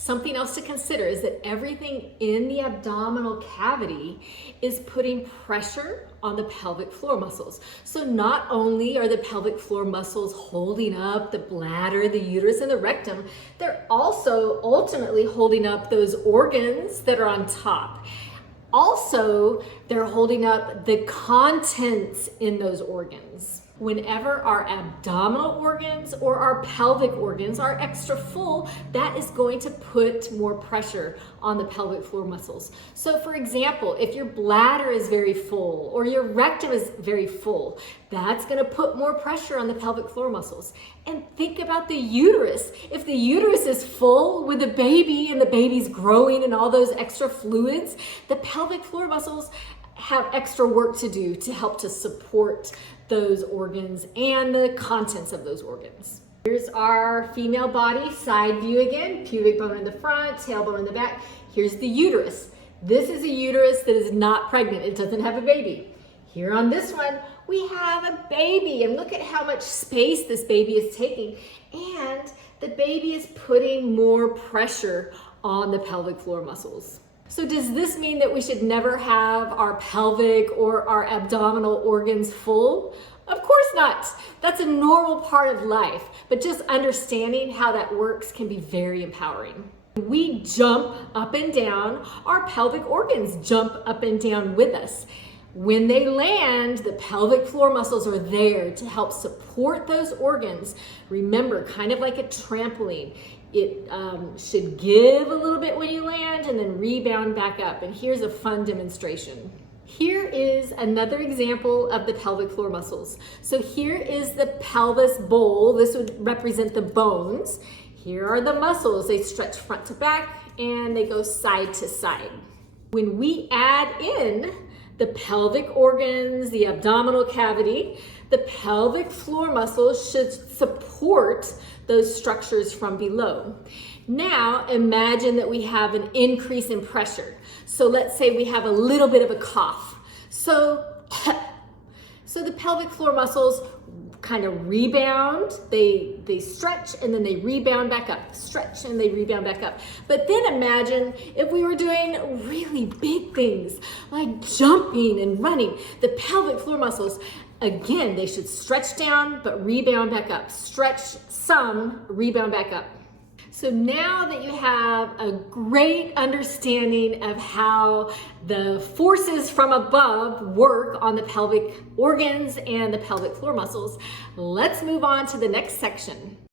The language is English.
Something else to consider is that everything in the abdominal cavity is putting pressure on the pelvic floor muscles. So not only are the pelvic floor muscles holding up the bladder, the uterus, and the rectum, they're also ultimately holding up those organs that are on top. Also, they're holding up the contents in those organs. Whenever our abdominal organs or our pelvic organs are extra full, that is going to put more pressure on the pelvic floor muscles. So for example, if your bladder is very full or your rectum is very full, that's going to put more pressure on the pelvic floor muscles. And think about the uterus. If the uterus is full with a baby and the baby's growing and all those extra fluids, the pelvic floor muscles have extra work to do to help to support those organs and the contents of those organs. Here's our female body, side view again, pubic bone in the front, tailbone in the back. Here's the uterus. This is a uterus that is not pregnant. It doesn't have a baby. Here on this one, we have a baby, and look at how much space this baby is taking. And the baby is putting more pressure on the pelvic floor muscles. So does this mean that we should never have our pelvic or our abdominal organs full? Of course not. That's a normal part of life, but just understanding how that works can be very empowering. When we jump up and down, our pelvic organs jump up and down with us. When they land, the pelvic floor muscles are there to help support those organs. Remember, kind of like a trampoline. It should give a little bit when you land and then rebound back up. And here's a fun demonstration. Here is another example of the pelvic floor muscles. So here is the pelvis bowl. This would represent the bones. Here are the muscles. They stretch front to back and they go side to side. When we add in the pelvic organs, the abdominal cavity, the pelvic floor muscles should support those structures from below. Now imagine that we have an increase in pressure. So let's say we have a little bit of a cough. So the pelvic floor muscles kind of rebound, they stretch and then they rebound back up, stretch and they rebound back up. But then imagine if we were doing really big things like jumping and running. The pelvic floor muscles, again, they should stretch down but rebound back up, stretch some, rebound back up. So now that you have a great understanding of how the forces from above work on the pelvic organs and the pelvic floor muscles, let's move on to the next section.